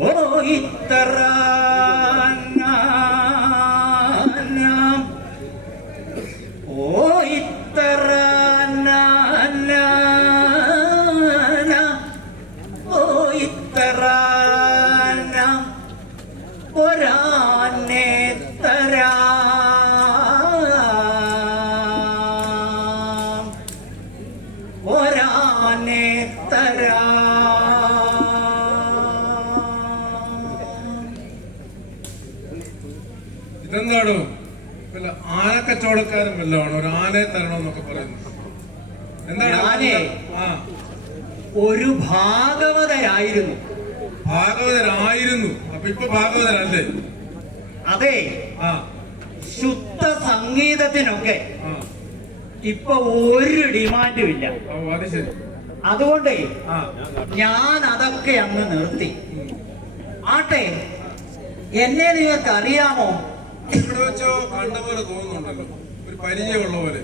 ഓ ഇത്ര എന്നൊക്കെ തരണമെന്നൊക്കെ പറയുന്നു. എന്താണ് ഞാനേ ഒരു ഭാഗവതരായിരുന്നു. ഭാഗവതരായിരുന്നു. അപ്പൊ ഇപ്പൊ ഭാഗവതരല്ലേ? അതെ. ആ. ശുദ്ധ സംഗീതത്തിനൊക്കെ ഇപ്പൊ ഒരു ഡിമാൻഡും ഇല്ല. അതുകൊണ്ടേ ഞാൻ അതൊക്കെ അങ്ങ് നിർത്തി. ആട്ടെ എന്നെ നിങ്ങൾക്ക് അറിയാമോ കണ്ടപോലെ തോന്നുന്നുണ്ടല്ലോ. പരിചയമുള്ള പോലെ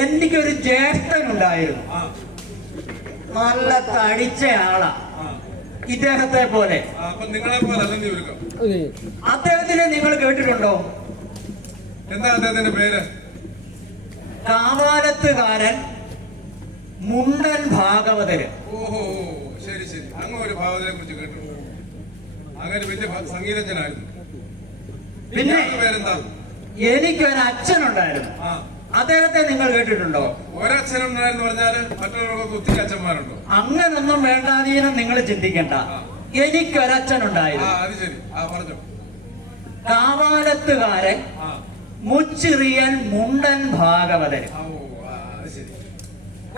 എനിക്കൊരു ജ്യേഷ്ഠൻ ഉണ്ടായിരുന്നു നല്ല തടിച്ച ആളാ. ഇദ്ദേഹത്തെ പോലെ. അദ്ദേഹത്തിനെ നിങ്ങൾ കേട്ടിട്ടുണ്ടോ? എന്താ അദ്ദേഹത്തിന്റെ പേര്? കാവാലത്തുകാരൻ മുണ്ടൻ ഭാഗവതര്. ഓഹോ ശരി ശരി. അങ്ങ് ഒരു ഭാഗവതരെ കുറിച്ച് കേട്ടിട്ടുണ്ട്. അങ്ങനെ വലിയ സംഗീതജ്ഞനായിരുന്നു. പിന്നെ പേരെന്താകും പേരെന്താ? എനിക്കൊരു അച്ഛനുണ്ടായിരുന്നു അദ്ദേഹത്തെ നിങ്ങൾ കേട്ടിട്ടുണ്ടോ? ഒരച്ഛനുണ്ടായിരുന്നു പറഞ്ഞാൽ മറ്റുള്ളവർക്ക് ഒത്തിരി അച്ഛന്മാരുണ്ടോ? അങ്ങനൊന്നും വേണ്ടാതീനം നിങ്ങൾ ചിന്തിക്കണ്ട. എനിക്കൊരച്ഛനുണ്ടായിരുന്നു. കാവാലത്തുകാരൻ മുച്ചിറിയൻ മുണ്ടൻ ഭാഗവതൻ.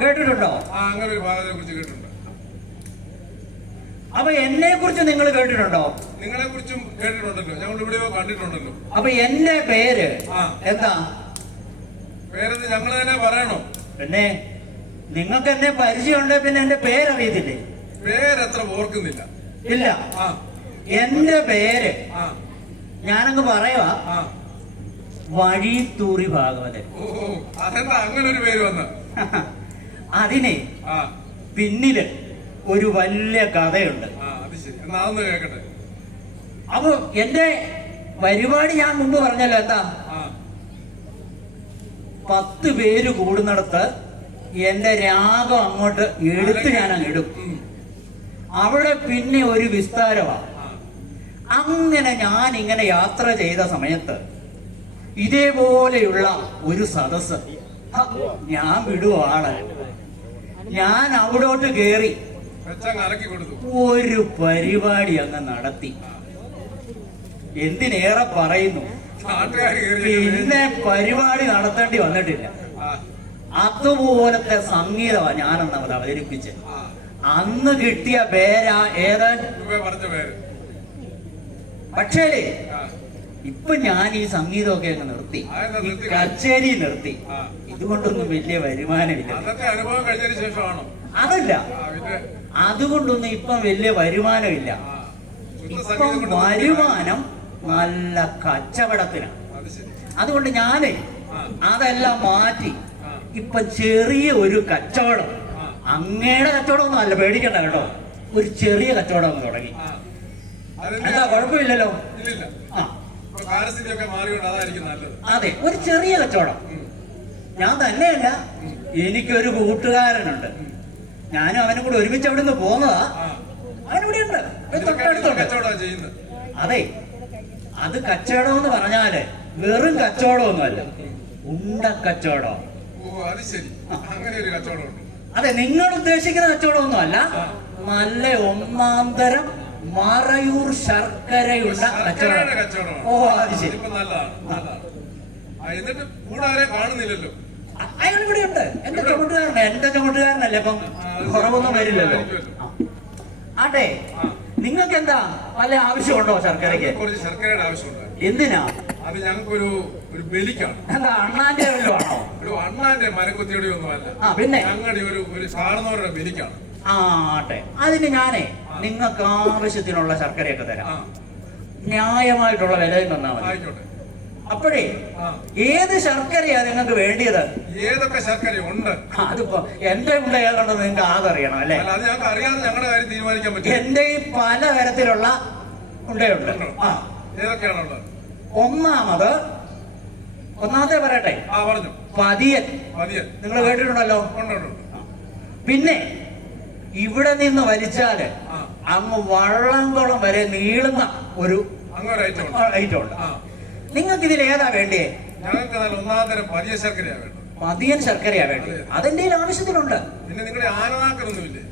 കേട്ടിട്ടുണ്ടോ? അങ്ങനെ ഒരു ഭാഗത്തെ കുറിച്ച് കേട്ടിട്ടുണ്ട്. അപ്പൊ എന്നെ കുറിച്ച് നിങ്ങൾ കേട്ടിട്ടുണ്ടോ? നിങ്ങളെ കുറിച്ചും കേട്ടിട്ടുണ്ടല്ലോ. ഞങ്ങൾ ഇവിടെയോ കണ്ടിട്ടുണ്ടല്ലോ. അപ്പൊ എന്റെ പേര് ആ. എന്താ? പേര് ഞങ്ങൾ തന്നെ പറയണോ? പിന്നെ നിങ്ങൾക്ക് എന്നെ പരിചയമുണ്ട് പിന്നെ എന്റെ പേരറിയത്തില്ലേ? പേരത്ര ഓർക്കുന്നില്ല. ഇല്ല. ആ. എന്റെ പേര് ആ. ഞാനങ്ങ് പറയുവാ. ആ. വഴിത്തൂറി ഭാഗവതൻ. ഓ ഓ, അതെന്താ? അങ്ങനെ ഒരു പേര് വന്ന. അതിനെ ആ. പിന്നിൽ ഒരു വലിയ കഥയുണ്ട്. അപ്പൊ എന്റെ പരിപാടി ഞാൻ മുമ്പ് പറഞ്ഞല്ലോ എന്താ? പത്ത് പേര് കൂടുന്നിടത്ത് എന്റെ രാഗം അങ്ങോട്ട് എടുത്ത് ഞാൻ അങ്ങ് ഇടും. അവിടെ പിന്നെ ഒരു വിസ്താരമാ അങ്ങനെ ഞാൻ ഇങ്ങനെ യാത്ര ചെയ്ത സമയത്ത് ഇതേപോലെയുള്ള ഒരു സദസ് ഞാൻ വിടുവാണ്. ഞാൻ അവിടോട്ട് കേറി. ഒരു പരിപാടി അങ്ങ് നടത്തി. എന്തിനേറെ പറയുന്നു? പിന്നെ പരിപാടി നടത്തേണ്ടി വന്നിട്ടില്ല. അതുപോലത്തെ സംഗീതമാണ് ഞാനന്ന് അത് അവതരിപ്പിച്ച് അന്ന് കിട്ടിയ പേരാ ഏത്? പക്ഷേ ഇപ്പൊ ഞാൻ ഈ സംഗീതമൊക്കെ അങ്ങ് നിർത്തി? കച്ചേരി നിർത്തി. ഇതുകൊണ്ടൊന്നും വലിയ വരുമാനമില്ല. അതല്ല. അതുകൊണ്ടൊന്നും ഇപ്പം വലിയ വരുമാനമില്ല. ഇപ്പം വരുമാനം നല്ല കച്ചവടത്തിനാണ് അതുകൊണ്ട് ഞാനേ അതെല്ലാം മാറ്റി ഇപ്പം ചെറിയ ഒരു കച്ചവടം. അങ്ങയുടെ കച്ചവടം ഒന്നും അല്ല പേടിക്കണ്ട കേട്ടോ. ഒരു ചെറിയ കച്ചവടം ഒന്ന് തുടങ്ങി. എന്താ കുഴപ്പമില്ലല്ലോ. ആ. അതെ ഒരു ചെറിയ കച്ചവടം. ഞാൻ തന്നെയല്ല എനിക്കൊരു കൂട്ടുകാരനുണ്ട്. ഞാനും അവനും കൂടെ ഒരുമിച്ച് അവിടെ നിന്ന് പോന്നതാ അവനിവിടെ ഉണ്ട് തൊട്ടടുത്തുണ്ട്. അതെ. അത് കച്ചവടം എന്ന് പറഞ്ഞാൽ വെറും ഉണ്ട കച്ചവടം. അങ്ങനെ ഒരു കച്ചവടം ഉണ്ട് അതെ നിങ്ങൾ ഉദ്ദേശിക്കുന്ന കച്ചവടമൊന്നും അല്ല നല്ല ഒന്നാന്തരം തരം മറയൂർ ശർക്കരയുള്ള കച്ചവടം. ഓ അത് ശരി. എന്നിട്ട് കൂടെ കാണുന്നില്ലല്ലോ. അ- അയാൾ ഇവിടെ ഉണ്ട്. എന്റെ ചുമട്ടുകാരനാ എന്റെ ചുമട്ടുകാരനല്ലേ അപ്പം കുറവൊന്നും വരില്ലല്ലോ. ആട്ടെ നിങ്ങൾക്ക് എന്താ വല്ല ആവശ്യമുണ്ടോ ശർക്കരയ്ക്ക്? കുറച്ച് ശർക്കരയുടെ ആവശ്യമുണ്ട്. എന്തിനാ? അത് ഞങ്ങൾക്കൊരു ഒരു ബലിക്കാണ്. എന്താ അണ്ണാന്റെ വല്ലതും ആണോ? ഒരു അണ്ണാന്റെ മരക്കുത്തിയുടെ ഒന്നും അല്ല. ആ പിന്നെ? ഞങ്ങളുടെ ഒരു ഒരു സാറന്നവരുടെ ബലിക്കാണ്. ആ ആട്ടെ. അതിന് ഞാനേ നിങ്ങൾക്ക് ആവശ്യത്തിനുള്ള ശർക്കരയൊക്കെ തരാം. ന്യായമായിട്ടുള്ള വിലയും തന്നാ മതി. ആയിക്കോട്ടെ. അപ്പോഴേ. ഏത് ശർക്കരയാ നിങ്ങൾക്ക് വേണ്ടിയത്? ഏതൊക്കെ ശർക്കര ഉണ്ട്? അതിപ്പോ എന്റെ ഉണ്ട ഏതാണെന്ന് നിങ്ങൾക്ക് ആകെ അറിയണം അല്ലേ? അത് ഞങ്ങൾക്ക് അറിയാതെ ഞങ്ങളുടെ കാര്യം തീരുമാനിക്കാൻ പറ്റും എന്റെ ഈ പല തരത്തിലുള്ള ഉണ്ടയുണ്ട്. ആ. ഒന്നാമത് ഒന്നാമത്തെ പറയട്ടെ. ആ പറഞ്ഞു. പതിയൻ മതിയെ നിങ്ങൾ കേട്ടിട്ടുണ്ടല്ലോ. പിന്നെ ഇവിടെ നിന്ന് വലിച്ചാൽ അങ്ങ് വള്ളംകുളം വരെ നീളുന്ന ഒരു ഐറ്റം ഉണ്ട്. ഉണ്ട്. ആ. നിങ്ങൾക്ക് ഇതിൽ ഏതാ വേണ്ടേ? ഞങ്ങൾക്ക് നല്ല ഒന്നാം തരം പതിയ ശർക്കരയാണ് വേണ്ടത്. മതിയൻ ശർക്കരയാ വേണ്ടത്. അതെന്റെ ആവശ്യത്തിനുണ്ട്. പിന്നെ നിങ്ങളുടെ ആനനാക്കനൊന്നുമില്ലേ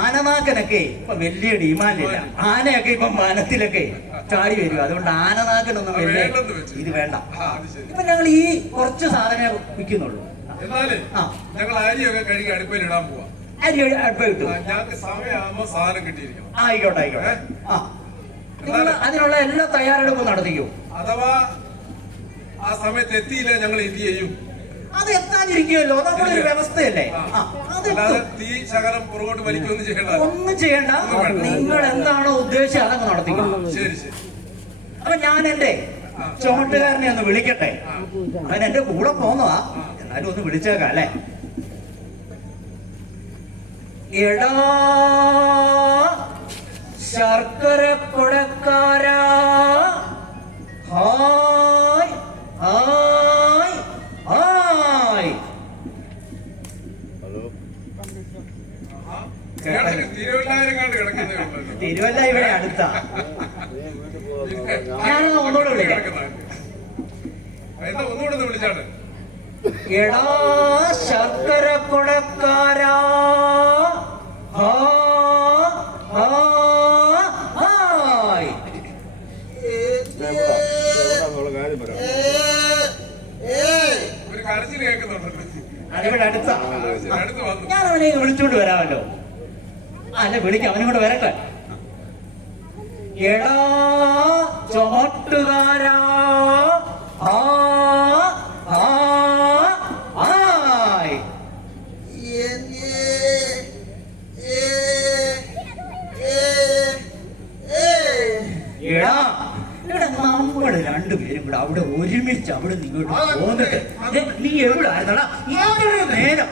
ആനനാക്കനൊക്കെ ഇപ്പൊ വലിയ ഡിമാൻഡില്ല. ആനയൊക്കെ ഇപ്പൊ വനത്തിലൊക്കെ ചാടി വരും. അതുകൊണ്ട് ആനനാക്കനൊന്നും വലിയ ഇത് വേണ്ട. ഇപ്പൊ ഞങ്ങൾ ഈ കുറച്ച് സാധനമേ വിൽക്കുന്നുള്ളൂ. എന്നാലേ ഞങ്ങൾ അരിയൊക്കെ കഴുകി അടുപ്പിൽ ഇടാൻ പോവാ. അരി അടുപ്പ് കിട്ടും ഞങ്ങൾക്ക് സമയമാകുമ്പോ സാധനം കിട്ടിയിരിക്കണം. ആയിക്കോട്ടെ ആയിക്കോട്ടെ. ആ. നിങ്ങൾ അതിനുള്ള എല്ലാ തയ്യാറെടുപ്പും നടത്തിക്കും. അഥവാ ആ സമയത്ത് എത്തിയില്ല ഞങ്ങൾ എന്ത് ചെയ്യും? അത് വ്യവസ്ഥയല്ലേ? ആ. ആ, അത് അല്ലാതെ തീ ശകലം പുറകോട്ട് വലിക്കൊന്നും ചെയ്യണ്ട. ഒന്നും ചെയ്യണ്ട. നിങ്ങൾ എന്താണോ ഉദ്ദേശിച്ചത് അതങ്ങ് നടത്തിക്കും. ശരി ശരി. അപ്പൊ ഞാൻ എന്റെ ചുമട്ടുകാരനെ ഒന്ന് വിളിക്കട്ടെ. അവൻ എന്റെ കൂടെ പോന്നതാ. എന്നാലും ഒന്ന് വിളിച്ചേക്കാം അല്ലേ? എടാ. ശർക്കര കൊടക്കാരാ ഹായ് ഹായ് ഹായ്. തിരുവല്ല ഇവിടെ അടുത്താ. ഞാനൊന്ന് ഒന്നുകൂടെ വിളിക്കാം. ഒന്നുകൂടെ ഒന്ന് വിളിച്ചാണ് എടാ ശർക്കര കൊടക്കാരാ ആ ഹാ, ഹായ്. ഒരു കരച്ചിൽ കേൾക്കുന്നുണ്ട് അതിവിടെ അടുത്താ ആ, ശരി, അടുത്ത് വന്നു ഞാൻ അവനെ വിളിച്ചോണ്ട് വരാമല്ലോ. അല്ല വിളിക്കാം അവനും കൂടെ വരട്ടെ. എടാ ചുമട്ടുകാരാ ഹാ, ഹാ, ഹായ്. എടാ എടാ നമ്മൾ രണ്ടുപേരും കൂടെ അവിടെ ഒരുമിച്ച് അവിടെ ഇങ്ങോട്ട് പോന്നിട്ട് നീ എവിടെ ആയിരുന്നടാ? നേരം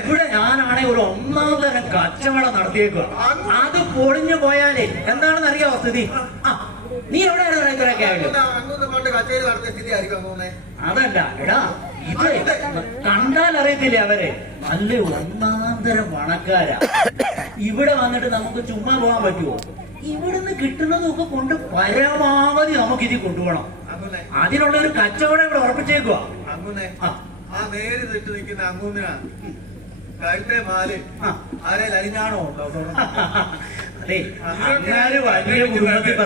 ഇവിടെ ഞാനാണെ ഒരു ഒന്നാം തരം കച്ചവടം നടത്തിയേക്കുക അത് പൊളിഞ്ഞു പോയാലേ എന്താണെന്ന് അറിയാവോ സ്ഥിതി? ആ നീ ഇത്രയൊക്കെ ആയിരിക്കും തോന്നുന്നേ അതല്ല എടാ ഇത് കണ്ടാൽ അറിയത്തില്ല അവരെ? നല്ല ഒന്നാം തരം പണക്കാരാ. ഇവിടെ വന്നിട്ട് നമുക്ക് ചുമ്മാ പോകാൻ പറ്റുമോ ഇവിടുന്ന് കിട്ടുന്നതൊക്കെ കൊണ്ട് പരമാവധി നമുക്ക് ഇതിൽ കൊണ്ടുപോകണം അതിനുള്ള ഒരു കച്ചവടം ഇവിടെ ഉറപ്പിച്ചേക്കുക അങ്ങനെ ആ. ആ നേര് തെറ്റ് നിൽക്കുന്ന അങ്ങൂന്നിനാണ് കഴുത്തെ മാൽ. ആ. ആരെ ലരിഞ്ഞാണോ ഉണ്ടോ സ്വർണം? അതെ അങ്ങാര് വലിയ കുടുംബത്തിൽ.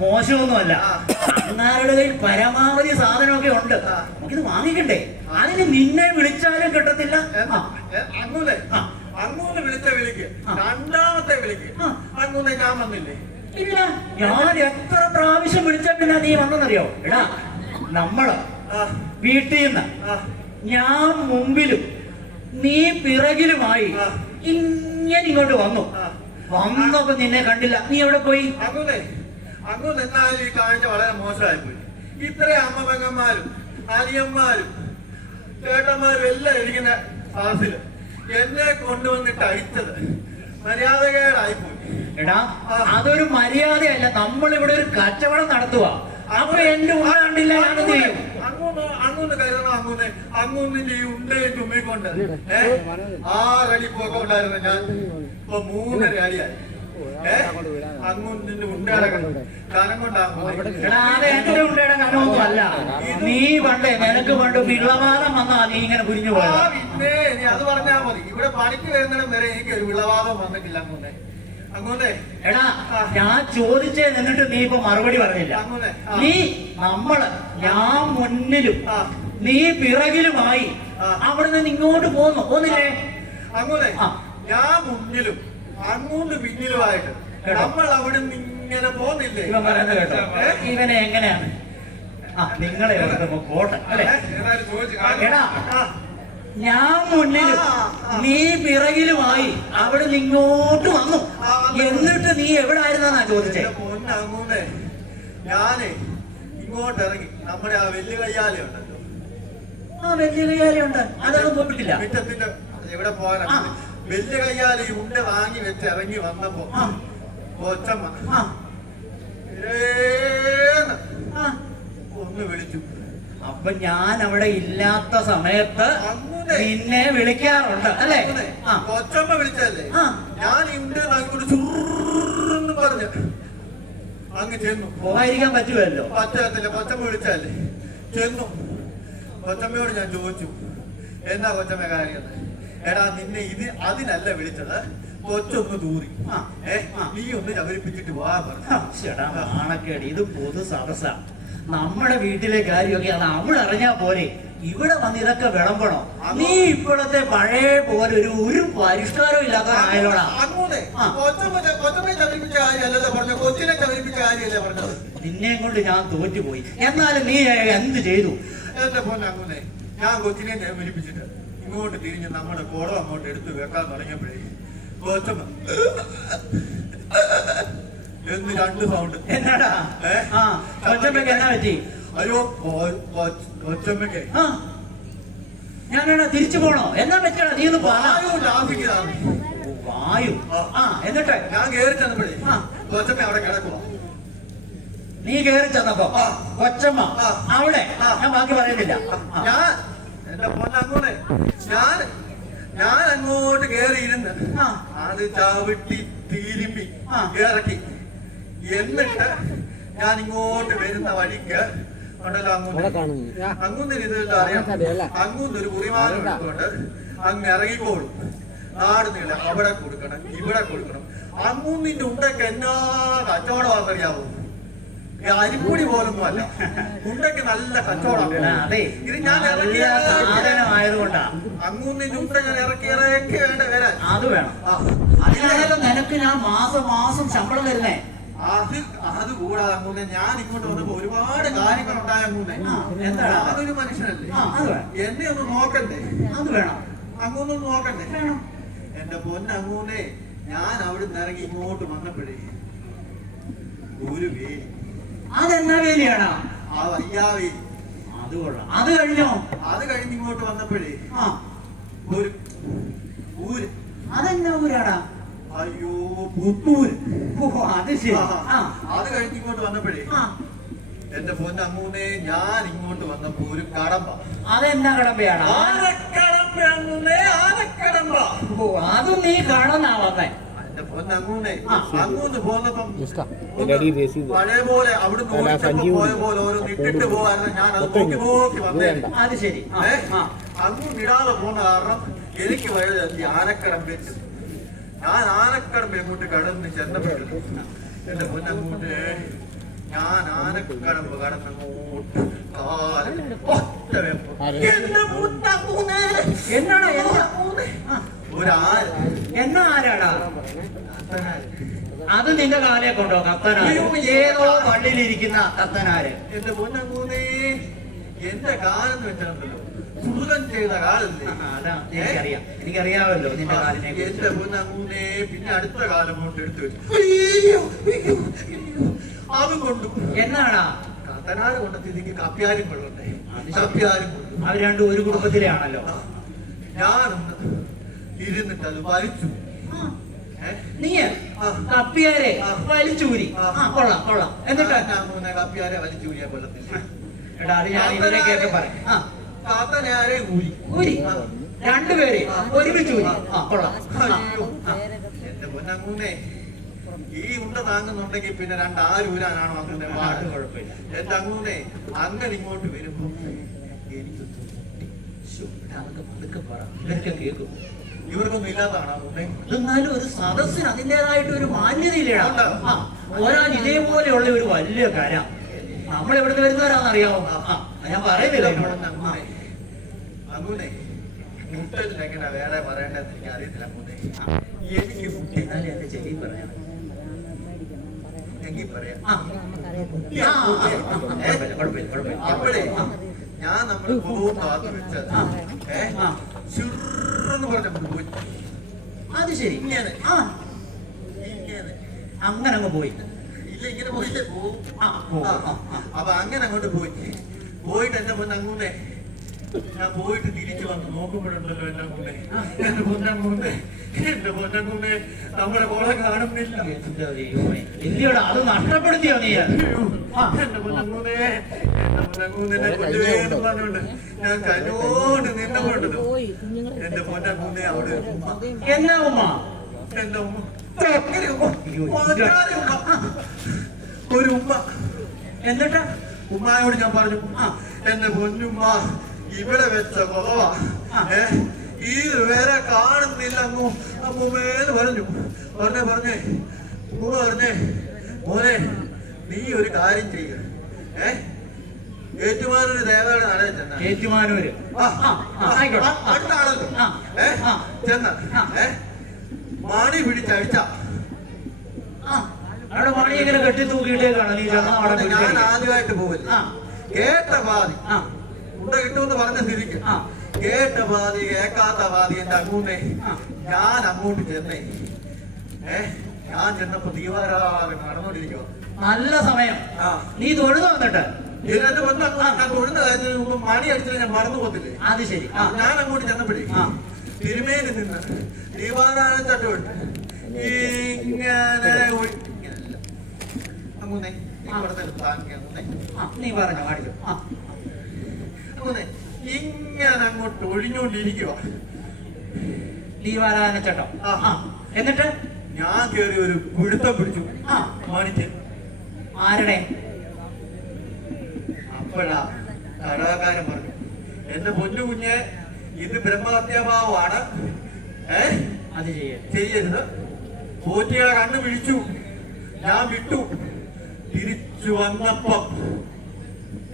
മോശമൊന്നുമല്ല. അങ്ങാരുടെ കയ്യിൽ പരമാവധി സാധനമൊക്കെ ഉണ്ട്. നമുക്കിത് വാങ്ങിക്കണ്ടേ? അതിന് നിന്നെ വിളിച്ചാലും കിട്ടത്തില്ല. എന്നാ, അങ്ങൂന്നെ വിളിച്ച വിളിക്ക്. രണ്ടാമത്തെ വിളിക്ക്. അങ്ങൂന്ന് ഞാൻ വന്നില്ലേ? ഇല്ല. ഞാൻ എത്ര പ്രാവശ്യം വിളിച്ചാ പിന്നെ നീ വന്നെന്നറിയോ? എടാ നമ്മൾ വീട്ടിൽ നിന്ന് ഞാൻ മുമ്പിലും നീ പിറകിലുമായി. ഇങ്ങനെ ഇങ്ങോട്ട് വന്നു. വന്നപ്പോ നിന്നെ കണ്ടില്ല. നീ എവിടെ പോയി? അങ്ങനെ അങ്ങനെ എന്നാലും ഈ കാഴ്ച വളരെ മോശമായി പോയി ഇത്രയും അമ്മ പെങ്ങന്മാരും അനിയന്മാരും ചേട്ടന്മാരും എല്ലാം ഇരിക്കുന്ന ക്ലാസ്സിൽ എന്നെ കൊണ്ടുവന്നിട്ട് അയച്ചത് മര്യാദകേടായി എടാ അതൊരു മര്യാദയല്ല. നമ്മൾ ഇവിടെ ഒരു കച്ചവടം നടത്തുക അപ്പൊ എന്റെ ഉള്ള കണ്ടില്ല ഞാൻ എന്ത് ചെയ്യും? അങ്ങോട്ട് കരുതണം അങ്ങൂന്ന്. അങ്ങൂന്നിന്റെ ഈ ഉണ്ടയും ചുമ്മിക്കൊണ്ട്. ഏഹ് ആറടി പോക്കം ഉണ്ടായിരുന്ന ഞാൻ. ഇപ്പൊ മൂന്നര അടിയായി. അല്ല. നീ പണ്ടേ നിനക്ക് പണ്ട് വിളവാദം വന്നാ നീ ഇങ്ങനെ കുരിഞ്ഞു നീ അത് പറഞ്ഞാ മതി. ഇവിടെ പണിക്ക് വരുന്നിടം വരെ എനിക്ക് ഒരു വിളവാദം വന്നിട്ടില്ല അങ്ങോട്ടെ. അങ്ങോട്ടെ. എടാ ഞാൻ ചോദിച്ചേ നിന്നിട്ട് നീ ഇപ്പൊ മറുപടി പറഞ്ഞില്ല. നീ നമ്മൾ ഞാൻ മുന്നിലും നീ പിറകിലുമായി. അവിടെ നിന്ന് ഇങ്ങോട്ട് പോന്നു. പോന്നില്ലേ? അങ്ങോട്ടെ. ഞാൻ മുന്നിലും അങ്ങോട്ട് പിന്നിലുമായിട്ട്. നമ്മൾ അവിടെ ഇങ്ങനെ പോകുന്നില്ലേ? ഇവനെ എങ്ങനെയാണ്? ആ നിങ്ങളെ പോട്ടെ എടാ ഞാൻ മുന്നിലും. നീ പിറകിലുമായി അവിടെ നിങ്ങോട്ട് ഇങ്ങോട്ട് വന്നു. എന്നിട്ട് നീ എവിടെ ആയിരുന്നാ ചോദിച്ചേ? എന്റെ ഞാൻ ഇങ്ങോട്ട് ഇറങ്ങി നമ്മുടെ ആ വലിയ കയ്യാലി ഉണ്ടല്ലോ ആ വലിയ കയ്യാലുണ്ട് അതൊന്നും പോയിട്ടില്ല മുറ്റത്തിന്റെ എവിടെ പോകാനാ. വലിയ കയ്യാൽ ഈ ഉണ്ട വാങ്ങി വെച്ച് ഇറങ്ങി വന്നപ്പോ. കൊച്ചമ്മ ഒന്ന് വിളിച്ചു. അപ്പൊ ഞാൻ അവിടെ ഇല്ലാത്ത സമയത്ത് പിന്നെ നിന്നെ വിളിക്കാറുണ്ട് അല്ലേ? കൊച്ചമ്മ വിളിച്ചല്ലേ ഞാൻ ഉണ്ട് അങ്ങോട്ട് ചുറന്ന് പറഞ്ഞു അങ്ങ് ചെന്നു. പോകാതിരിക്കാൻ പറ്റുമല്ലോ. പറ്റത്തില്ല. കൊച്ചമ്മ വിളിച്ചല്ലേ ചെന്നു. കൊച്ചമ്മയോട് ഞാൻ ചോദിച്ചു എന്താ കൊച്ചമ്മ കാര്യം എടാ നിന്നെ ഇത് അതിനല്ല വിളിച്ചത്. കൊച്ചൊന്ന് തൂറി ആ. ഏ ആ. നീ ഒന്ന് അവരിപ്പിച്ചിട്ട് വാ ആണക്കേടി. ഇത് പൊതു സദസ നമ്മുടെ വീട്ടിലെ കാര്യമൊക്കെ അത് അവൾ അറിഞ്ഞാ പോരെ. ഇവിടെ വന്ന് ഇതൊക്കെ വിളമ്പണോ? നീ ഇപ്പോഴത്തെ പഴയ പോലെ ഒരു ഒരു പരിഷ്കാരം ഇല്ലാത്തവനായാലോടാ അങ്ങനെ ആ. കൊച്ചമ്മ ച- കൊച്ചമ്മയെ ചവരിപ്പിച്ച കാര്യമല്ലല്ലോ പറഞ്ഞ കൊച്ചിനെ ചവരിപ്പിച്ച കാര്യമല്ലേ പറഞ്ഞത്? നിന്നെ കൊണ്ട് ഞാൻ തോറ്റുപോയി. എന്നാലും നീ എന്ത് ചെയ്തു? എന്റെ പോലെ അങ്ങനെ. ഞാൻ കൊച്ചിനെ ഞാൻ വിളിപ്പിച്ചിട്ട് ഇങ്ങോട്ട് തിരിഞ്ഞ് നമ്മുടെ കുളം അങ്ങോട്ട് എടുത്തു വെക്കാൻ തുടങ്ങിയപ്പോഴേ കോച്ചമ്മ എന്ന് രണ്ട് സൗണ്ട് എന്നാടാ? ഏ? ആ കൊച്ചമ്മക്ക് എന്നാ പറ്റി? അയ്യോ കൊ- കൊ- ആ ഞാനാണ് തിരിച്ചു പോണോ? എന്നാ പറ്റാ നീ ഒന്ന് വായു വായു? ആ. എന്നിട്ട്? ഞാൻ കയറി ചെന്നപ്പോഴേ. കൊച്ചമ്മ അവിടെ കിടക്കുക നീ കയറി ചെന്നപ്പോ കൊച്ചമ്മ അവിടെ? ഞാൻ ബാക്കി പറയുന്നില്ല. ഞാൻ എന്റെ പൊന്നങ്ങനെ ഞാൻ ഞാൻ അങ്ങോട്ട് കേറി ഇരുന്ന് ആ. അത് ചവിട്ടി തീരുമ്പി ആ. ഇറക്കി. എന്നിട്ട് ഞാൻ ഇങ്ങോട്ട് വരുന്ന വഴിക്ക് ഉണ്ടല്ലോ അങ്ങൂന്ന്. അങ്ങൂന്നിന് ഇത് അറിയാം. അങ്ങൂന്ന് ഒരു കുറിമാനം എടുക്കൊണ്ട് അങ്ങ് ഇറങ്ങിക്കോളും. നാട് നീളെ അവിടെ കൊടുക്കണം ഇവിടെ കൊടുക്കണം. അങ്ങൂന്നിന്റെ ഉണ്ടൊക്കെ എന്നാ കച്ചവടമാണെന്നറിയാവോ അരിപ്പൊടി പോലൊന്നും അല്ല ഉണ്ടക്ക് നല്ല കച്ചവടം. അതെ. ഇത് ഞാൻ ഇറക്കിയ സാധനമായതുകൊണ്ടാ. അങ്ങൂന്നിന്റെ ഉണ്ട ഞാൻ ഇറക്കി ഇറക്കി വേണ്ട വരാൻ. അത് വേണം. അതിനാണല്ലോ നിനക്ക് ഞാൻ മാസം മാസം ശമ്പളം തരുന്നേ. അത് അത് കൂടാതെ അങ്ങൂന്നെ ഞാൻ ഇങ്ങോട്ട് വന്നപ്പോ ഒരുപാട് കാര്യങ്ങൾ ഉണ്ടായ അങ്ങൂന്നെ എന്താണ്? അതൊരു മനുഷ്യനല്ലേ. എന്നെ ഒന്ന് നോക്കണ്ടേ? അത് വേണം. അങ്ങൊന്നും നോക്കണ്ടേ? എന്റെ പൊന്നങ്ങൂനെ ഞാൻ അവിടുന്ന് ഇറങ്ങി ഇങ്ങോട്ട് വന്നപ്പോഴേ ഒരു വേലി. അതെന്നാ വേലിയാടാ ആ വയ്യാവേലി അത് കൊള്ളാം. അത് കഴിഞ്ഞോ? അത് കഴിഞ്ഞ് ഇങ്ങോട്ട് വന്നപ്പോഴേ ആ. ഒരു ഊര്. അതെന്നാ ഊരാടാ? അയ്യോ. പുത്തൂര് ഓ അത് ശരി. അത് കഴിഞ്ഞ് ഇങ്ങോട്ട് വന്നപ്പോഴേ ആ. എന്റെ പൊന്നമ്മൂനെ ഞാൻ ഇങ്ങോട്ട് വന്നപ്പോ ഒരു കടമ്പ. അതെന്നാ കടമ്പയാടാ? ആനക്കടമ്പ അങ്ങൂനെ ആനക്കടമ്പ. ഓ അത് നീ കാണുന്നാ വന്നേ എന്റെ പൊന്നങ്ങൂനെ ആ. അങ്ങൂന്ന് പോന്നപ്പം എന്റെ. പഴയ പോലെ അവിടുന്ന് ഓടിച്ചപ്പോ പോയ പോലെ ഓരോ ഇട്ടിട്ട് പോകായിരുന്നു ഞാൻ അത് മൊത്തം നോക്കി നോക്കി വന്നേ. അത് ശരി. അങ്ങ് ഇടാതെ പോന്ന കാരണം എനിക്ക് വഴി ആനക്കടമ്പ് ഞാൻ ആനക്കടമ്പ് എങ്ങോട്ട് കടന്ന് ചെന്നപ്പോഴേ എന്റെ പൊന്നങ്ങോട്ട് ഞാൻ ആനക്കടം കടന്നങ്ങോട്ട് കാലം. ഒറ്റ വെപ്പ്. എന്റെ മൂന്ന്. എന്നാടാ എന്നാ ആ, ഒരാന എന്നാ ആരാടാ? അത് നിന്റെ കാലേ കൊണ്ടോ കത്തനാര് ഏതോ പള്ളിയിലിരിക്കുന്ന കത്തനാര് എന്റെ മൂന്നേ എന്റെ കാലെന്ന് വെച്ചാണല്ലോ സുഹൃതം ചെയ്ത കാലല്ലേ? എനിക്കറിയാം എനിക്കറിയാമല്ലോ നിന്റെ കാലിനെ എന്റെ പൊന്നങ്ങൂനെ പിന്നെ അടുത്ത കാലം കൊണ്ട് എടുത്തു വെച്ചു. അതും കൊണ്ടു. എന്നാടാ? കത്തനാര് കൊണ്ട് സ്ഥിതിക്ക് കപ്പ്യാരും കൊള്ളണ്ടേ കപ്പ്യാരും അവർ രണ്ടും ഒരു കുടുംബത്തിലെ ആണല്ലോ. ഞാനൊന്ന് ഇരുന്നിട്ട് അത് വലിച്ചു. നീ. കപ്പിയാരെ. വലിച്ചൂരി. കൊള്ളാം കൊള്ളാം. എന്നിട്ടാ അങ്ങൂനെ കപ്പ്യാരെ വലിച്ചു ഊരിയാ കൊള്ളത്തില്ല എടാ അത് ഞാൻ ഇതിലേക്കൊക്കെ പറയാം. ആ. കാത്തനാരെ ഊരി. ഊരി. രണ്ടുപേരെ ഒരുമിച്ച് ഊരി. ആ കൊള്ളാം. എന്റെ പൊന്നമ്മൂനെ ഈ ഉണ്ട താങ്ങുന്നുണ്ടെങ്കിൽ പിന്നെ രണ്ട് ആരൂരാനാണോ അങ്ങനെ പാട്ട്? കുഴപ്പമില്ല. എന്റെ അങ്ങൂനെ അങ്ങനെ ഇങ്ങോട്ട് വരുമ്പോ എനിക്ക് അതൊക്കെ പതുക്കെ പറ. ഇതൊക്കെ കേൾക്കും ഇവർക്കൊന്നും ഇല്ലാത്തതാണ് എന്നാലും ഒരു സദസ്സിന് അതിന്റെതായിട്ട് ഒരു മാന്യതയില്ല ഒരാൾ ഇതേപോലെയുള്ള ഒരു വലിയ കര നമ്മൾ എവിടുന്ന് വരുന്നവരാണെന്നറിയാമോ ഞാൻ പറയുന്നില്ല എങ്ങനെ വേറെ പറയേണ്ടതെന്ന് എനിക്ക് അറിയത്തില്ല അങ്ങൂനെ എനിക്ക് മുട്ടി എന്നാലും എന്റെ ചെവി പറയാം എങ്കിൽ പറയാം ആ ആ, ആ, ആ, ആ, കുഴപ്പമില്ല, കുഴപ്പമില്ല, കുഴപ്പമില്ല. അപ്പോഴേ ഞാൻ നമ്മൾ വെച്ചത് ആ. ചുറന്ന് പറഞ്ഞ പോയി. അത് ശരി ഇങ്ങനെ. ആ ഇങ്ങനെ അങ്ങനെ അങ്ങ് പോയി. ഇല്ല ഇങ്ങനെ പോയില്ലേ? പോവും. അപ്പൊ അങ്ങനെ അങ്ങോട്ട് പോയി. പോയിട്ട് എന്റെ പൊന്നങ്ങൂന്നെ ഞാൻ പോയിട്ട് തിരിച്ചു വന്ന് നോക്കുമ്പോഴുണ്ടല്ലോ എന്റെ മുന്നേ എന്റെ പൊന്നങ്ങൂന്നെ എന്റെ പൊന്നങ്ങൂന്നെ നമ്മുടെ കോളെ കാണുന്നില്ല. ഇന്ത്യയുടെ അത് നഷ്ടപ്പെടുത്തിയോ നീ? ആ. എന്റെ പൊന്നങ്ങൂന്നെ എന്റെ പൊന്നങ്ങൂന്നെ കൊണ്ടുപോയെന്ന് പറഞ്ഞുകൊണ്ട് ഞാൻ കരോട് നിന്നുകൊണ്ടത് എന്റെ പൊന്നങ്ങൂന്നെ അവിടെ എന്നാ എന്റെ ഉമ്മ. ഒരു ഉമ്മ. എന്നിട്ട്? ഉമ്മായോട് ഞാൻ പറഞ്ഞു ആ. എന്റെ പൊന്നുമ്മ ഇവിടെ വെച്ച കുറവാ ഈ ഏ വേറെ കാണുന്നില്ല അങ്ങു. അമ്മൂമ്മേന്ന് പറഞ്ഞു പറഞ്ഞേ പറഞ്ഞേ. ഉമ്മ പറഞ്ഞേ മോനെ നീ ഒരു കാര്യം ചെയ്യുക ഏ? ഏറ്റുമാനൂര് ദേവയുടെ നടയിൽ ചെന്ന? ഏറ്റുമാനൂര്. അടുത്താണല്ലോ ഏ. ചെന്ന. ഏ? മണി പിടിച്ചടിച്ച ആ. അവിടെ പണി ഇങ്ങനെ കെട്ടി തൂക്കിയിട്ടേക്കാണ് നീ ചെന്നാ അവിടെ ഞാൻ. ആദ്യമായിട്ട് പോവില്ല. കേട്ട പാതി ഉണ്ട കിട്ടുമെന്ന് പറഞ്ഞ സ്ഥിതിക്ക്. ആ. കേട്ട പാതി കേൾക്കാത്ത പാതി എന്റെ അങ്ങൂന്നെ. ഞാൻ അങ്ങോട്ട് ചെന്നേ. ഏ ഞാൻ ചെന്നപ്പോ ദീപാരാധന നടന്നോണ്ടിരിക്കുക നല്ല സമയം. നീ തൊഴുതു വന്നിട്ട് ഇതിന്റെ മുന്നേ അങ്ങ് ഞാൻ തൊഴുന്ന കാര്യത്തിന് മുമ്പ് മണി അടിച്ചത് ഞാൻ മറന്നു പോകത്തില്ലേ? അത് ശരി. ഞാൻ അങ്ങോട്ട് ചെന്നപ്പോഴേ ആ. തിരുമേനി നിന്ന് ദീപാരാധന തട്ടുകൊണ്ട് ഇങ്ങനെ അങ്ങനെ. അങ്ങൂന്നെ നീ പറഞ്ഞു കാണിച്ചു അങ്ങൂന്നെ ഇങ്ങനെ അങ്ങോട്ട് ഒഴിഞ്ഞുകൊണ്ടിരിക്കുക ദീപാരാധന ചേട്ടോ. ആ. ആ. എന്നിട്ട്? ഞാൻ കേറി ഒരു പിടുത്തം പിടിച്ചു. ആ മണിക്ക് ആരുടെ? അപ്പോഴാ കലാകാരൻ പറഞ്ഞു. എന്റെ പൊന്നു കുഞ്ഞെ ഇത് ബ്രഹ്മഹത്യാഭാവമാണ്. ഏ? അത് ചെയ്യേ ചെയ്യരുത്. പോറ്റികളെ കണ്ണു പിടിച്ചു ഞാൻ വിട്ടു. തിരിച്ചു വന്നപ്പം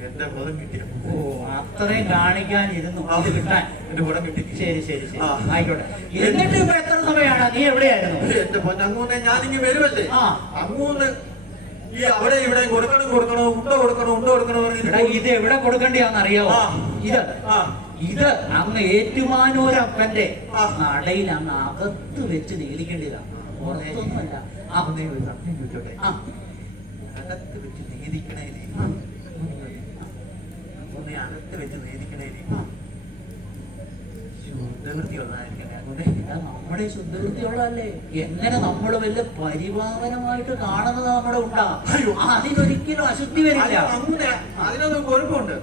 എന്റെ കുടം കിട്ടി ഓ അത്രയും കാണിക്കാനിരുന്നു. ഇത് കിട്ടാൻ. എന്റെ കുടം കിട്ടി. ശരി ശരി ശരി. ആയിക്കോട്ടെ. എന്നിട്ട് ഇപ്പൊ എത്ര സമയമാണ്? നീ എവിടെയായിരുന്നു? എന്റെ പൊന്നങ്ങൂന്നെ ഞാനിങ്ങ് വരുമല്ലേ. അങ്ങൂന്ന് ഈ അവിടെ ഇവിടെ കൊടുക്കണം കൊടുക്കണോ ഉണ്ട കൊടുക്കണോ ഉണ്ട കൊടുക്കണോ ഇത് എവിടെ കൊടുക്കണ്ടിയാന്ന് അറിയാവോ. ഇത് ഇത് അങ്ങ് ഏറ്റുമാനൂരപ്പന്റെ. നടയിൽ അങ്ങ് അകത്ത് വെച്ച് നീതിക്കേണ്ടതാണ് പുറത്തൊന്നുമല്ല. ആ സത്യം ചോദിച്ചോട്ടെ അകത്ത് വെച്ച് നേദിക്കണേനെ വെച്ച് ശുദ്ധവൃത്തിയുള്ളതായിരിക്കണേ അതുകൊണ്ട് നമ്മുടെ ശുദ്ധവൃത്തിയുള്ളതല്ലേ? എങ്ങനെ നമ്മൾ വലിയ പരിപാവനമായിട്ട് കാണുന്നത് നമ്മുടെ ഉണ്ടാ? അയ്യോ. അതിനൊരിക്കലും അശുദ്ധി വരില്ല. അങ്ങനെ അതിനൊന്നും കുഴപ്പമുണ്ട്.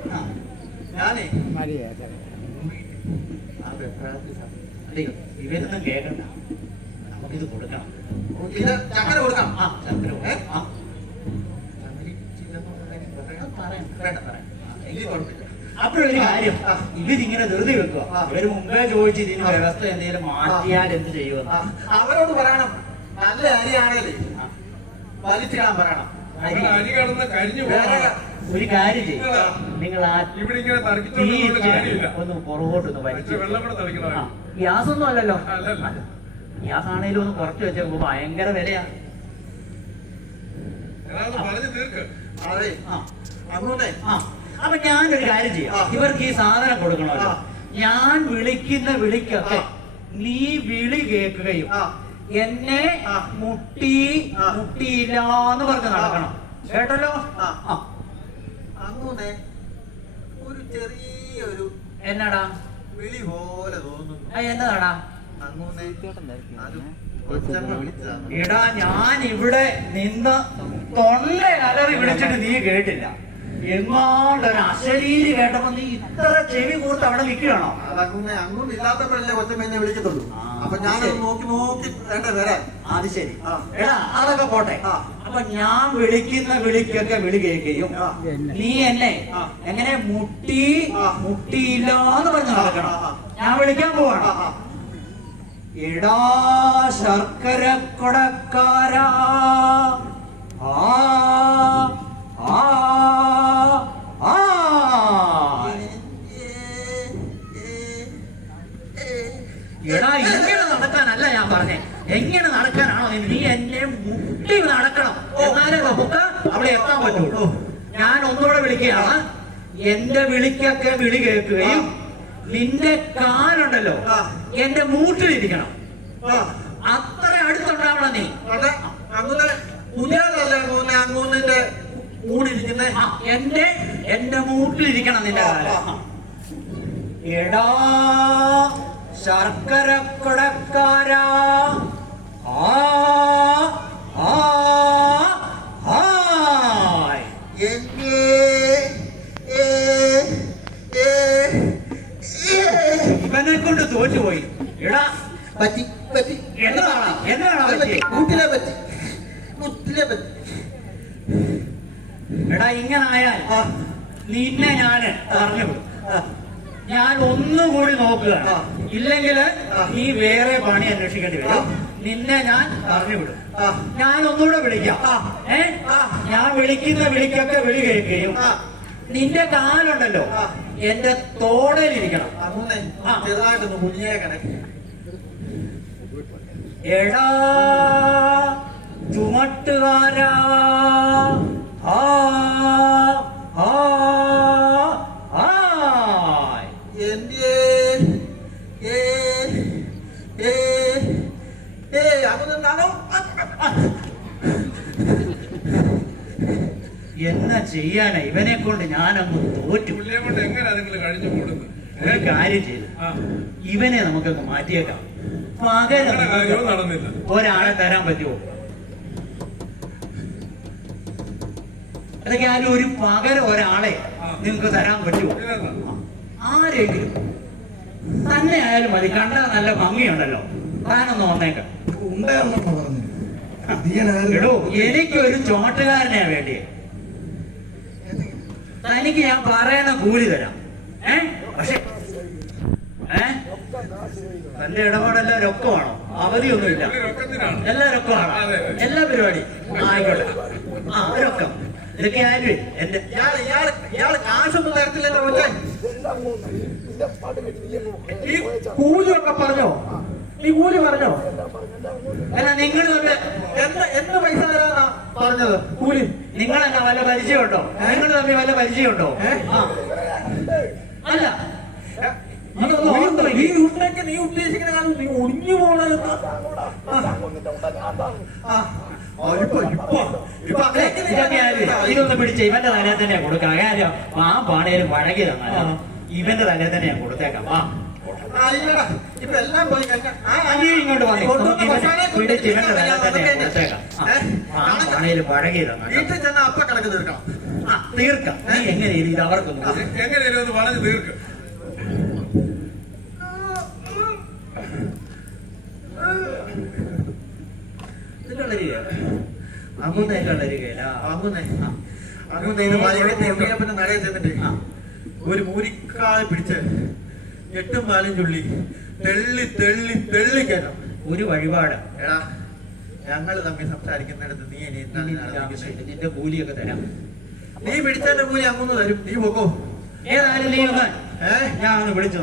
ഞാനേ അതെ. ഇവരൊന്നും കേൾക്കണ്ട നമുക്കിത് കൊടുക്കണം. ഇത് ചക്കര കൊടുക്കാം. ആ ചക്കര? ആ. പറയാം. വേണ്ട പറയാം. ആ, കുഴപ്പമില്ല. അപ്പോഴൊരു കാര്യം. ഇവരിങ്ങനെ ധൃതി വെക്കുക. ഇവർ മുമ്പേ ചോദിച്ച് ഇതിന് വ്യവസ്ഥ എന്തെങ്കിലും മാറ്റിയാൽ എന്ത് ചെയ്യുമെന്ന്. അവരോട് പറയണം. നല്ല അരിയാണല്ലേ. വലിച്ചിടാൻ പറയണം. അരി. കടന്ന് കരിഞ്ഞു ഒരു കാര്യം ചെയ്യും. നിങ്ങൾ ആ തർക്കിച്ചോണ്ട് കാര്യമില്ല ഒന്ന് വലിച്ചു. ഗ്യാസ് ഒന്നും അല്ലല്ലോ. അല്ലല്ല. ഗ്യാസ് ആണെങ്കിലും ഒന്ന് കുറച്ച് വെച്ചപ്പോ ഭയങ്കര വിലയാ. പറഞ്ഞു തീർക്ക്. അതെ. ആ. ആ. അപ്പൊ ഒരു കാര്യം ചെയ്യാം. ഇവർക്ക് ഈ സാധനം കൊടുക്കണമല്ലോ. ഞാൻ വിളിക്കുന്ന വിളിക്കൊക്കെ നീ വിളി കേൾക്കുകയും എന്നെ മുട്ടി. മുട്ടിയില്ല എന്ന് പറഞ്ഞ് നടക്കണം. കേട്ടല്ലോ? അങ്ങനെ ഒരു ചെറിയൊരു എന്നാടാ? വിളി പോലെ തോന്നുന്നു. എന്നതാടാ? എടാ ഞാൻ ഇവിടെ നിന്ന് തൊണ്ട അലറി വിളിച്ചിട്ട് നീ കേട്ടില്ല. എങ്ങാണ്ട് ഒരു അശരീരി കേട്ടപ്പോ നീ ഇത്ര ചെവി കൂർത്ത് അവിടെ നിൽക്കുകയാണോ അതങ്ങനെ അങ്ങും ഇല്ലാത്തപ്പോഴല്ലേ കൊച്ചമ്മ എന്നെ വിളിക്കത്തുള്ളൂ അപ്പൊ ഞാൻ. നോക്കി നോക്കി വേണ്ട വരാൻ അത് ശരി. എടാ അതൊക്കെ പോട്ടെ. അപ്പൊ ഞാൻ വിളിക്കുന്ന വിളിക്കൊക്കെ വിളി കേൾക്കുകയും. നീ എന്നെ. എങ്ങനെ മുട്ടി. മുട്ടിയില്ല എന്ന് പറഞ്ഞ് നടക്കണം ഞാൻ വിളിക്കാൻ പോവാണ്. എടാ ശർക്കര കൊടക്കാരാ ആ ആ എടാ ഇങ്ങനെ നടക്കാനല്ല ഞാൻ പറഞ്ഞേ എങ്ങനെ നടക്കാനാണോ നീ? നീ എന്നെ മുട്ടി നടക്കണം. എന്നാലേ നമുക്ക് അവിടെ എത്താൻ പറ്റുള്ളൂ. ഞാൻ ഒന്നുകൂടെ വിളിക്കുകയാണ്. എന്റെ വിളിക്കൊക്കെ വിളി കേൾക്കുകയും നിന്റെ കാലുണ്ടല്ലോ. എന്റെ മൂട്ടിലിരിക്കണം. അത്ര അടുത്തുണ്ടാവണം നീ. അങ്ങനെ എന്റെ എന്റെ മൂട്ടിലിരിക്കണം നിന്റെ കാലം. എടാ ശർക്കര കൊടക്കാരാ. ആ. ഇവനെ കൊണ്ട് തോറ്റുപോയി എടാ പറ്റി പറ്റി. എന്താണ് എന്താണ് പറ്റി എടാ ഇങ്ങനെ ആയാൽ ആ. നിന്നെ ഞാൻ പറഞ്ഞു വിടും. ഞാൻ ഒന്നുകൂടി ആ. ഇല്ലെങ്കിൽ. നീ വേറെ പണി അന്വേഷിക്കേണ്ടി വരും. നിന്നെ ഞാൻ പറഞ്ഞു വിടും. ആ ഞാൻ ഒന്നുകൂടെ വിളിക്കാം. ആ. ഏ? ഞാൻ വിളിക്കുന്ന വിളിക്കൊക്കെ വിളി കേൾക്കുകയും നിന്റെ കാലുണ്ടല്ലോ. എന്റെ തോടയിലിരിക്കണം. ചെറുതായിട്ടൊന്ന് കുഞ്ഞേ എടാ ചുമട്ടുകാരാ. ആ ആ ആയ്. എന്റെ ഏ ഏ ഏ അങ്ങുന്നാണോ എന്നാ ചെയ്യാനാ? ഇവനെ കൊണ്ട് ഞാനങ്ങ് തോറ്റു. ഒരു കാര്യം ചെയ്തു ഇവനെ നമുക്കങ്ങ് മാറ്റിയേക്കാം. പകരം ഒരാളെ തരാൻ പറ്റുമോ? അതൊക്കെ ആരും ഒരു പകരം ഒരാളെ. നിങ്ങൾക്ക് തരാൻ പറ്റുമോ? ആരെങ്കിലും തന്നെ ആയാലും മതി. കണ്ടാൽ നല്ല ഭംഗിയുണ്ടല്ലോ. താനൊന്ന് വന്നേക്കാം. ഉണ്ടായിരുന്നു പറഞ്ഞു എനിക്ക് എനിക്കൊരു ചോട്ടുകാരനെയാ വേണ്ടി തനിക്ക് ഞാൻ പറയുന്ന കൂലി തരാം. ഏ? പക്ഷെ ഏ? തന്റെ ഇടപാടെല്ലാം രൊക്കമാണോ? അവധിയൊന്നുമില്ല. എല്ലാ അതെ. എല്ലാ പരിപാടി. ആയിക്കോട്ടെ. ആ രൊക്കം. ഇതൊക്കെ ആരും? എന്റെ കാശൊന്നും തരത്തില്ലല്ലോ ഈ കൂലിയൊക്കെ പറഞ്ഞോ? ഈ കൂലി പറഞ്ഞോ? അല്ല നിങ്ങൾ തമ്മിൽ എന്ത് എന്ത് പൈസ തരാന്നാ പറഞ്ഞത്? കൂലി. നിങ്ങൾ എന്നാ വല്ല പരിചയമുണ്ടോ? നിങ്ങൾ തമ്മിൽ വല്ല പരിചയമുണ്ടോ? അല്ല. നീ ഉണ്ടെങ്കിൽ നീ ഉദ്ദേശിക്കുന്ന കാലം നീ ഒടിഞ്ഞു പോണെന്ന് ഇതൊന്ന് പിടിച്ച് ഇവന്റെ തലയിൽ തന്നെ കൊടുക്കാം കാര്യം ആ പാണേലും വഴകി തന്നാൽ ഇവന്റെ തലയിൽ തന്നെ ഞാൻ കൊടുത്തേക്കാം. ആ. ഇപ്പൊ എല്ലാം പോയി. വീട്ടിൽ ചെന്ന അപ്പ കണക്ക് തീർക്കണം തീർക്കാം. ഇത്. എങ്ങനെയാലും ഒന്ന് തീർക്ക്. ഒരു മൂരിക്കാതെ പിടിച്ച് എട്ടും പാലും ചുള്ളി തെള്ളി തെള്ളി തെള്ളി കയറ്റം ഒരു വഴിപാട്. എടാ ഞങ്ങൾ തമ്മിൽ സംസാരിക്കുന്നിടത്ത് നീ ഇനി നിന്റെ കൂലിയൊക്കെ തരാം. നീ പിടിച്ചതിന്റെ കൂലി അങ്ങൊന്ന് തരും. നീ പോക്കോ. ഏതായാലും നീ ഒന്ന് ഞാൻ ഒന്ന് വിളിച്ചു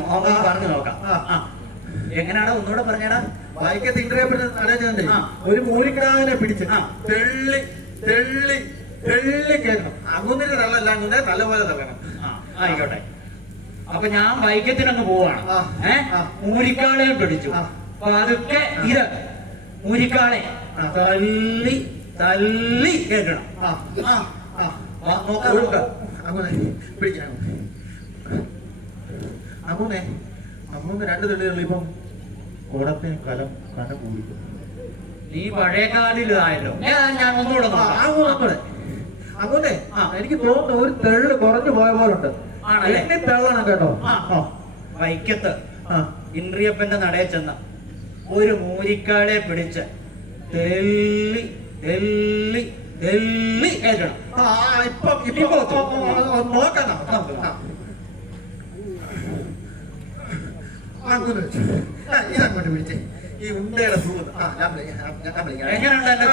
പറഞ്ഞു നോക്കാം. എങ്ങനെയാണോ ഒന്നുകൂടെ പറഞ്ഞേടാ. വായിക്കത്ത് ആ. ഒരു മൂരിക്കിടാവിനെ പിടിച്ച് തെള്ളി തെള്ളി തെള്ളി കേൾക്കണം അങ്ങുന്നിന്റെ തള്ളല്ല അങ്ങുന്നേ നല്ലപോലെ തള്ളണം. ആ. ആയിക്കോട്ടെ. അപ്പൊ ഞാൻ വൈക്കത്തിനങ്ങ് പോവാണ്. ഏഹ് മൂരിക്കാളെ പിടിച്ചു. അപ്പൊ അതൊക്കെ ഇത്. മൂരിക്കാളെ. തല്ലി തള്ളി തള്ളി കേൾക്കണം. അമ്മൂനെ പിടിക്കണം അമ്മൂന്ന് രണ്ട് തെളിവുകൾ ഇപ്പം കുടത്തിന് കലം കന കൂടി നീ പഴയ കാലിലായല്ലോ. ഞാൻ ഒന്നുകൂടെ അങ്ങോട്ടെ. എനിക്ക് തോന്നുന്നു ഒരു തെള്ളു കുറഞ്ഞു പോയ പോലുണ്ട് ആണല്ലേ? എണ്ണി തെള്ളണം കേട്ടോ. വൈക്കത്ത്. ഇന്ദ്രിയപ്പന്റെ നടയെ ചെന്ന ഒരു മൂരിക്കാടെ പിടിച്ച് തെല്ലി തെല്ലി തെല്ലി ഇപ്പൊ നോക്കണം ഇതങ്ങോട്ട് പിടിച്ചേ ഈ ഉണ്ടയുടെ വിളിക്കാം. എങ്ങനെയുണ്ട് എന്റെ